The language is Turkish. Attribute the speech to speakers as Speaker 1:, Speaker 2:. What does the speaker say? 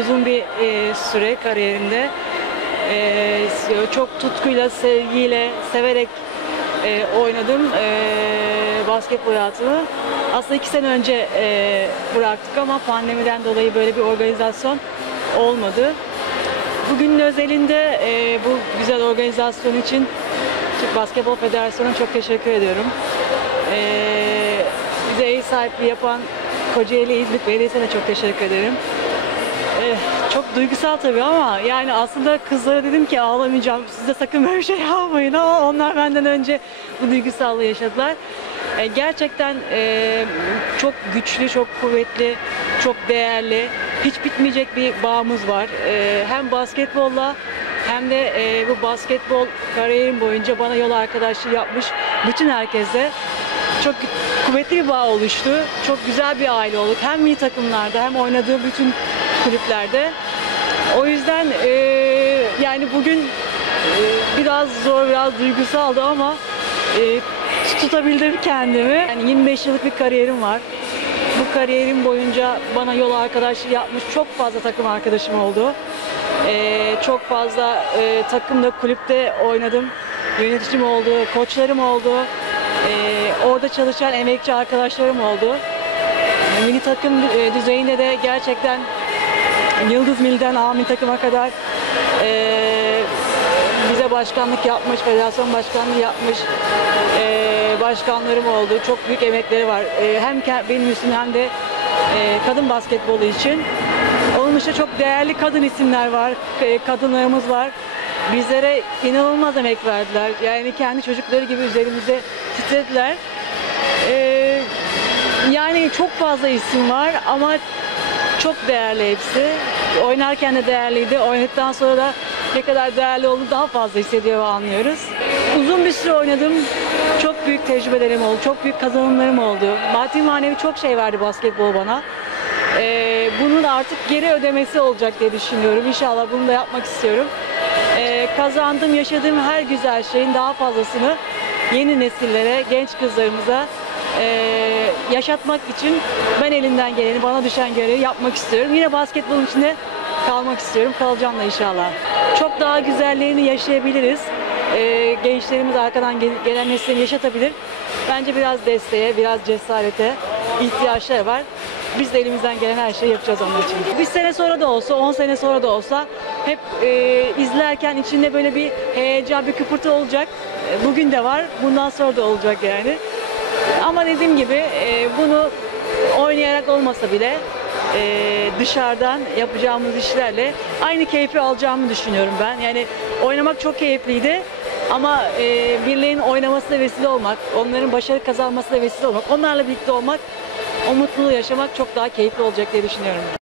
Speaker 1: Uzun bir e, süre kariyerimde e, çok tutkuyla, sevgiyle, severek e, oynadım e, basketbol hayatımı. Aslında iki sene önce e, bıraktık ama pandemiden dolayı böyle bir organizasyon olmadı. Bugünün özelinde e, bu güzel organizasyon için Türk Basketbol Federasyonu'na çok teşekkür ediyorum. E, bize ev sahipliği yapan Kocaeli İzmit Belediyesi'ne çok teşekkür ederim. Eh, çok duygusal tabii ama yani aslında kızlara dedim ki ağlamayacağım siz de sakın böyle şey yapmayın ama onlar benden önce bu duygusallığı yaşadılar. Eh, gerçekten eh, çok güçlü, çok kuvvetli, çok değerli, hiç bitmeyecek bir bağımız var. Eh, hem basketbolla hem de eh, bu basketbol kariyerim boyunca bana yol arkadaşlığı yapmış bütün herkese çok kuvvetli bir bağ oluştu. Çok güzel bir aile olduk. Hem milli takımlarda hem oynadığım bütün kulüplerde. O yüzden e, yani bugün e, biraz zor, biraz duygusaldı ama e, tutabildim kendimi. Yani 25 yıllık bir kariyerim var. Bu kariyerim boyunca bana yol arkadaşlığı yapmış çok fazla takım arkadaşım oldu. E, çok fazla e, takımda, kulüpte oynadım. Yöneticim oldu, koçlarım oldu. Ee, orada çalışan emekçi arkadaşlarım oldu. Milli takım e, düzeyinde de gerçekten Yıldız Milli'den A milli takıma kadar e, bize başkanlık yapmış, federasyon başkanlığı yapmış e, başkanlarım oldu. Çok büyük emekleri var. E, hem benim üstüm hem de e, kadın basketbolu için. Onun dışında çok değerli kadın isimler var, e, kadınlarımız var. Bizlere inanılmaz emek verdiler. Yani kendi çocukları gibi üzerimize titrediler. Ee, yani çok fazla isim var ama çok değerli hepsi. Oynarken de değerliydi. Oynadıktan sonra da ne kadar değerli olduğunu daha fazla hissediyor ve anlıyoruz. Uzun bir süre oynadım. Çok büyük tecrübelerim oldu. Çok büyük kazanımlarım oldu. Maddi manevi çok şey verdi basketbol bana. Ee, bunun artık geri ödemesi olacak diye düşünüyorum. İnşallah bunu da yapmak istiyorum. Ee, kazandığım, yaşadığım her güzel şeyin daha fazlasını yeni nesillere, genç kızlarımıza ee, yaşatmak için ben elimden geleni, bana düşen görevi yapmak istiyorum. Yine basketbolun içinde kalmak istiyorum. Kalacağım da inşallah. Çok daha güzellerini yaşayabiliriz. Ee, gençlerimiz arkadan gel- gelen nesillerini yaşatabilir. Bence biraz desteğe, biraz cesarete ihtiyaçları var. Biz de elimizden gelen her şeyi yapacağız onun için. Bir sene sonra da olsa, 10 sene sonra da olsa hep e, izlerken içinde böyle bir heyecan, bir kıpırtı olacak. E, Bugün de var, bundan sonra da olacak yani. Ama dediğim gibi e, bunu oynayarak olmasa bile e, dışarıdan yapacağımız işlerle aynı keyfi alacağımı düşünüyorum ben. Yani oynamak çok keyifliydi. Ama e, birilerinin oynamasına vesile olmak, onların başarı kazanmasına vesile olmak, onlarla birlikte olmak, o mutluluğu yaşamak çok daha keyifli olacak diye düşünüyorum.